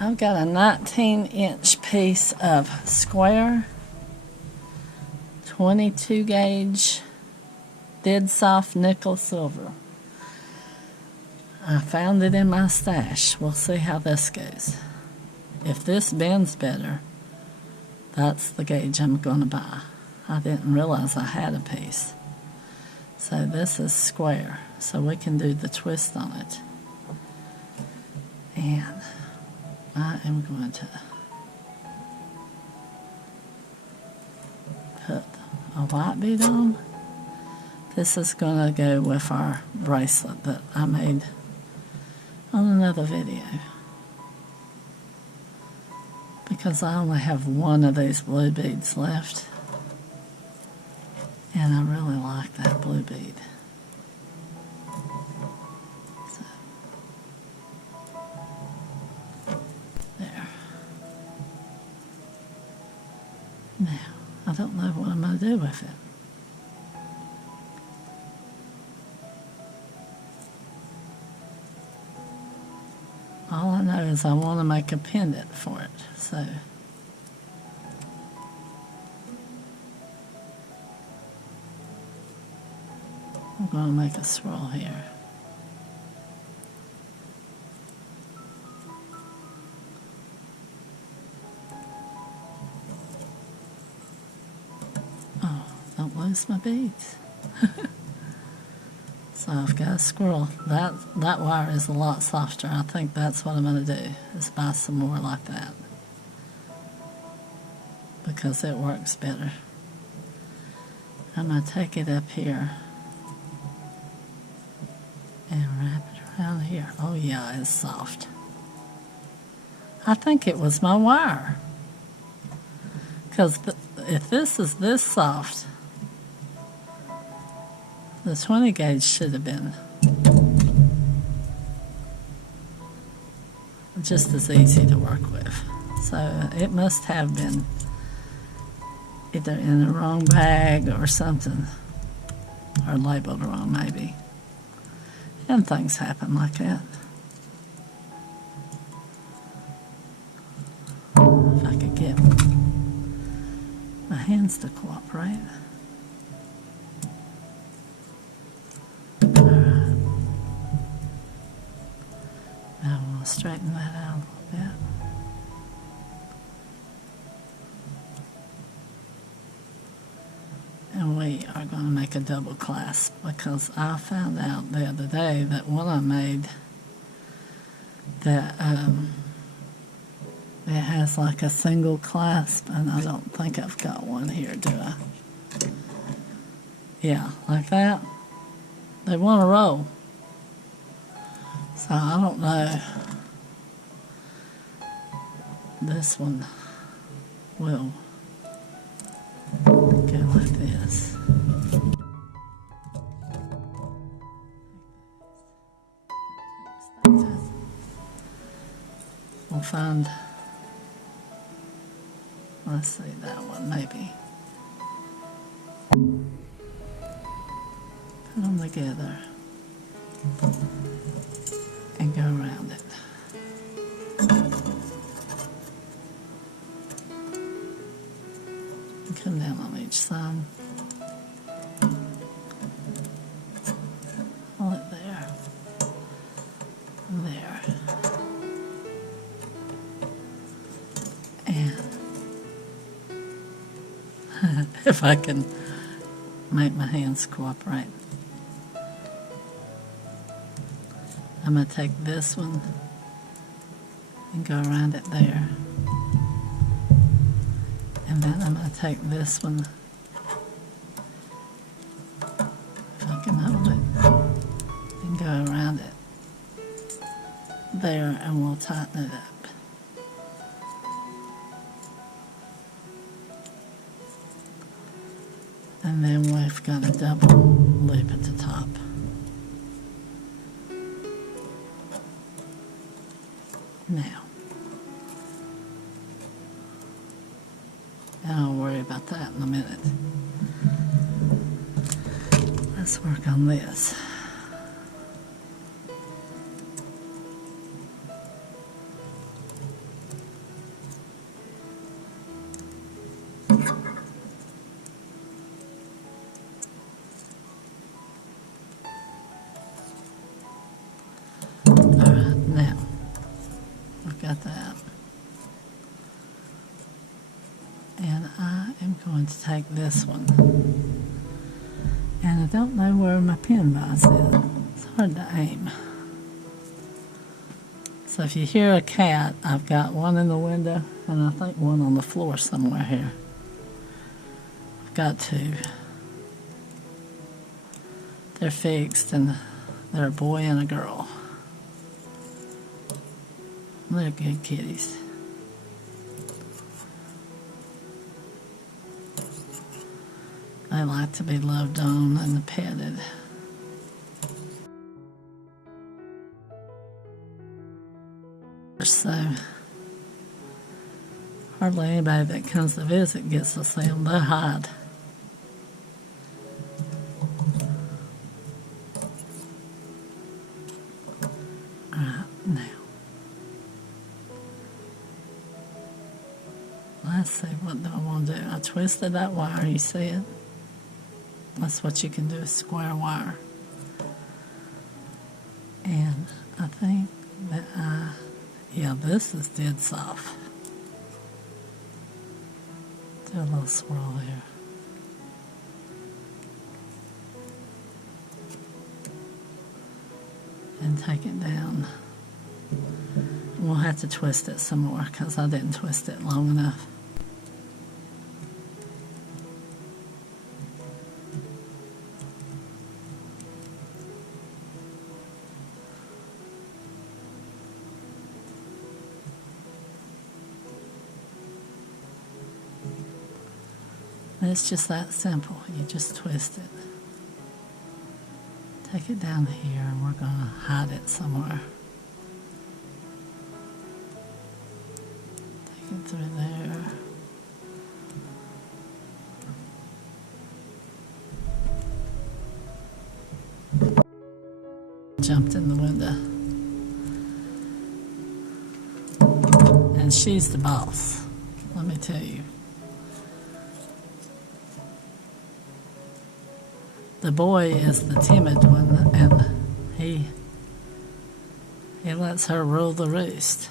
I've got a 19-inch piece of square 22 gauge dead soft nickel silver. I found it in my stash. We'll see how this goes. If this bends better, that's the gauge I'm going to buy. I didn't realize I had a piece. So this is square, so we can do the twist on it. And I am going to put a white bead on. This is going to go with our bracelet that I made on another video, because I only have one of these blue beads left, and I really like that blue bead. So, there. Now, I don't know what I'm going to do with it. All I know is I want to make a pendant for it, so I'm going to make a swirl here. Oh, don't lose my beads. So I've got a squirrel. That wire is a lot softer. I think that's what I'm going to do, is buy some more like that, because it works better. I'm going to take it up here and wrap it around here. Oh yeah, it's soft. I think it was my wire, because if this is this soft, the 20 gauge should have been just as easy to work with. So it must have been either in the wrong bag or something, or labeled wrong maybe. And things happen like that. If I could get my hands to cooperate. Straighten that out a little bit. And we are going to make a double clasp, because I found out the other day that one I made that it has like a single clasp, and I don't think I've got one here, do I? Yeah, like that. They want to roll. So I don't know. This one will go like this. We'll find, let's see, that one maybe. Put them together and go around it. Come down on each side. Hold it there. There. And if I can make my hands cooperate, I'm going to take this one and go around it there. And then I'm going to take this one, if I can hold it, and go around it there, and we'll tighten it up. And then we've got a double loop at the top. Now, I'll worry about that in a minute. Let's work on this. I'm going to take this one. And I don't know where my pen vise is. It's hard to aim. So if you hear a cat, I've got one in the window and I think one on the floor somewhere here. I've got two. They're fixed and they're a boy and a girl. They're good kitties. They like to be loved on and petted. So, hardly anybody that comes to visit gets to see them. They hide. Alright, now. Let's see, what do I want to do? I twisted that wire, you see it? That's what you can do, is square wire. And I think that yeah, this is dead soft. Do a little swirl here. And take it down. We'll have to twist it some more because I didn't twist it long enough. It's just that simple. You just twist it. Take it down here and we're going to hide it somewhere. Take it through there. Jumped in the window. And she's the boss, let me tell you. The boy is the timid one, and he lets her rule the roost.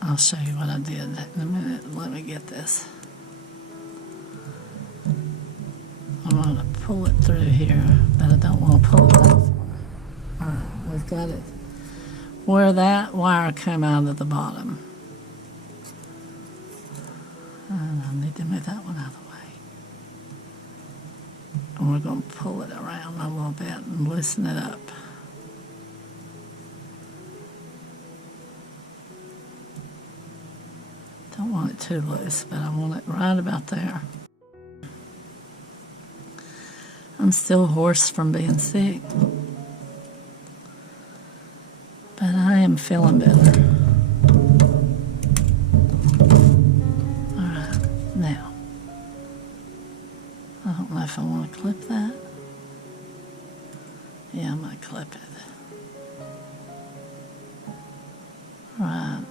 I'll show you what I did in a minute. Let me get this. I'm going to pull it through here, but I don't want to pull it that far. Alright, we've got it where that wire came out of the bottom. And I need to move that one out of the way. And we're going to pull it around a little bit and loosen it up. Don't want it too loose, but I want it right about there. I'm still hoarse from being sick, but I am feeling better. Alright, now, I don't know if I want to clip that. Yeah, I might clip it. Right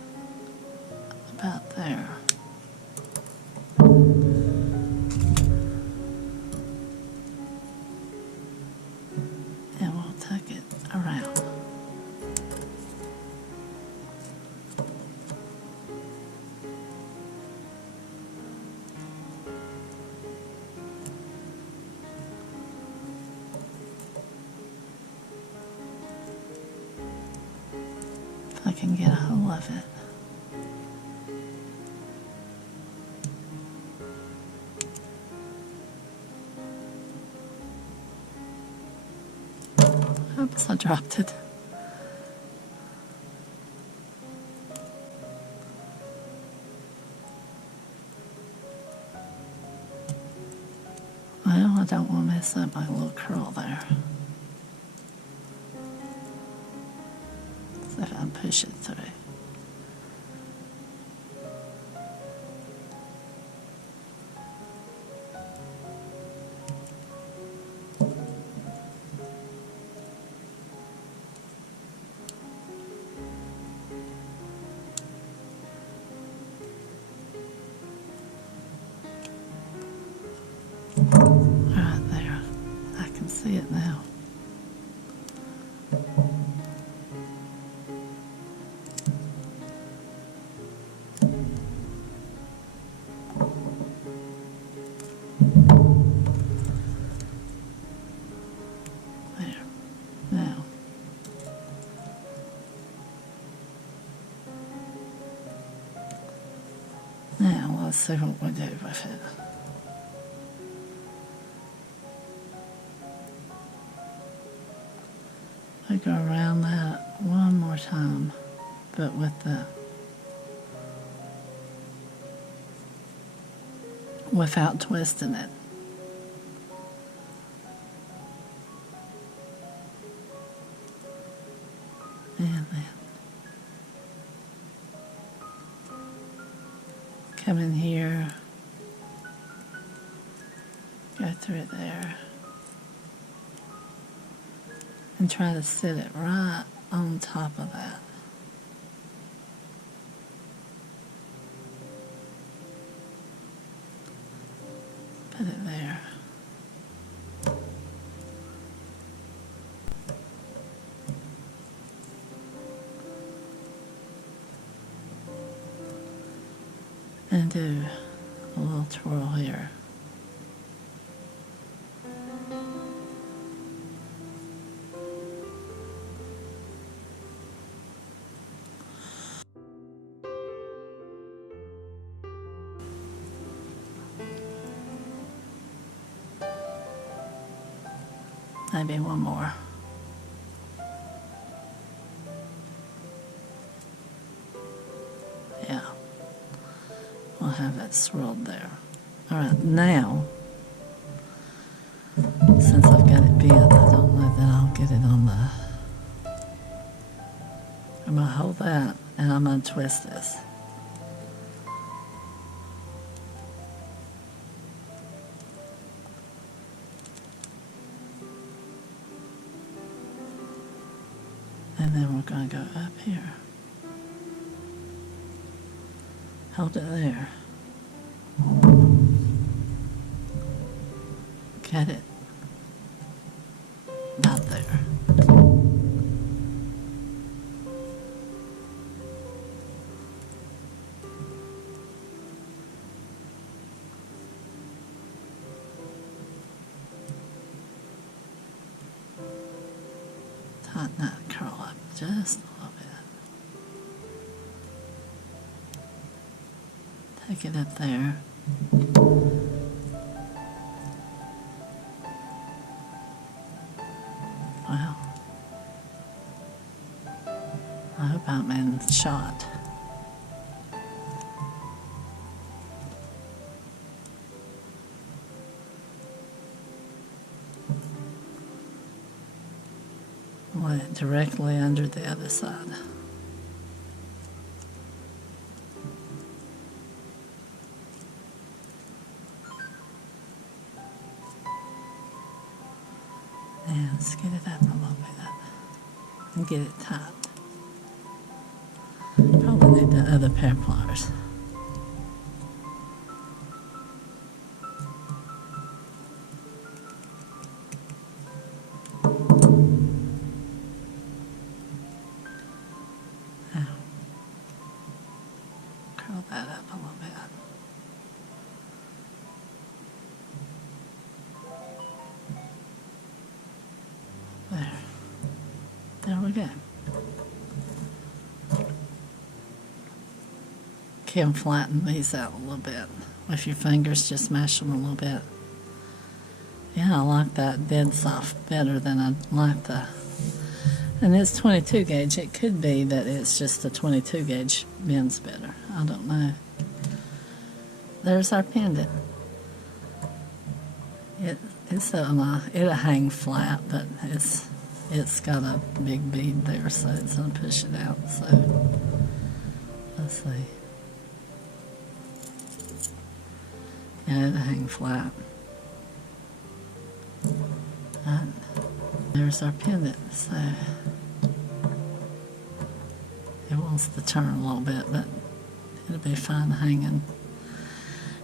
about there. And we'll tuck it around. If I can get a hold of it. Oops, I dropped it. Well, I don't want to mess up my little curl there. So if I push it through. Right there. I can see it now. Let's see what we do with it. We go around that one more time, but without twisting it. And then come in here, go through it there, and try to sit it right on top of that. Put it there. And do a little twirl here. Maybe one more. Yeah. We'll have it swirled there. Alright, now, since I've got it bent, I don't know that I'll get it on the... I'm going to hold that, and I'm going to twist this. And then we're going to go up here. Hold it there. Get it. About there. Tighten that curl up just a little bit. Take it up there. Well, I hope I'm in shot. Lay it directly under the other side. And scoot it up a little bit and get it tight. Probably need the other pair of pliers. Now, curl that up a little bit. There we go. Can flatten these out a little bit with your fingers, just mash them a little bit. Yeah, I like that dead soft better than I like the, and it's 22 gauge. It could be that it's just the 22 gauge bends better. I don't know. There's our pendant. It'll hang flat, but it's got a big bead there, so it's gonna push it out. So let's see. Yeah, it'll hang flat. And there's our pendant. So it wants to turn a little bit, but it'll be fine hanging.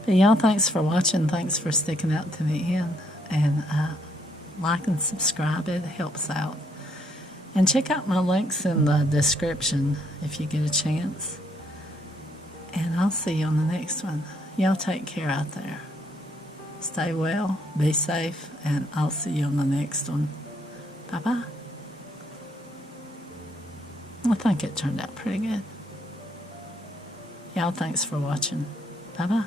But y'all, thanks for watching. Thanks for sticking out to the end. And like and subscribe. It helps out. And check out my links in the description if you get a chance. And I'll see you on the next one. Y'all take care out there. Stay well, be safe, and I'll see you on the next one. Bye-bye. I think it turned out pretty good. Y'all, thanks for watching. Bye-bye.